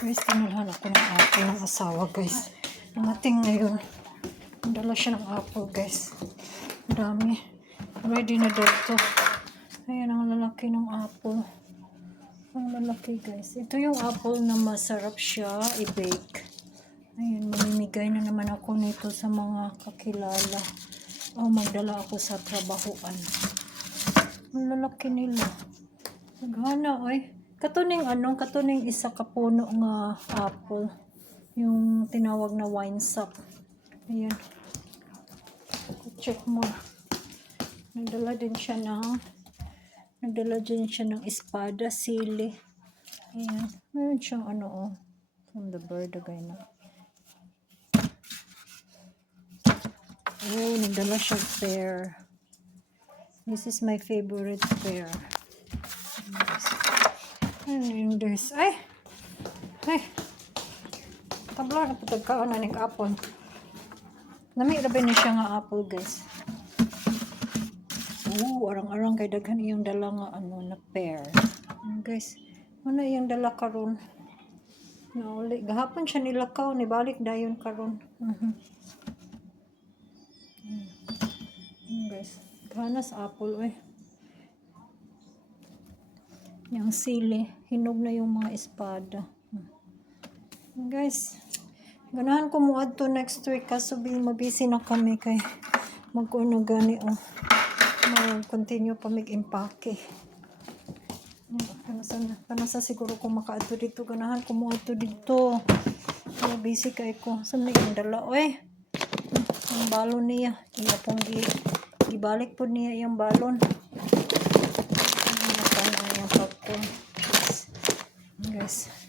Guys, tinulhan ako ng apple ng asawa, guys. Namating ngayon. Dala siya ng apple, guys. Dami. Ready na daw to. Ayan ang lalaki ng apple. Ang lalaki, guys. Ito yung apple na masarap siya i-bake. Ayan, mamimigay na naman ako nito sa mga kakilala. O magdala ako sa trabahoan. Ang lalaki nila. Naghana, oy. Katuning anong, katuning isa ka puno nga apple. Yung tinawag na wine sack. Ayan. Check mo. Nagdala din siya ng nagdala din siya ng espada, sili. Ayan. Meron siyang ano, oh. From the bird, agay na. Oh, nagdala siya pear. This is my favorite pear. Ano yung this? Ay! Ay! Tabla na patagkaan na ng apple. Nami rabi ni siya nga apple, guys. Oo, arang-arang kay daghan iyong dala nga ano na pear. Guys, ano iyong dala karon? Nauli. Gahapon siya nilakaw, nibalik dayon karon. Ayan, guys. Ganas apple, eh. Yung sili, hinog na yung mga espada. Guys, ganahan ko mo to next week kaso bi mabisi na kami kay magkuno gani oh. Mag-continue pa mag-impake. Panasa, panasa siguro ko makaadto dito. Ganahan ko mo adto dito. Kaya busy kay ko. Saan na yung dala? Oy! Ang balon niya. Iya pong gi, gibalik po niya yung balon. Ano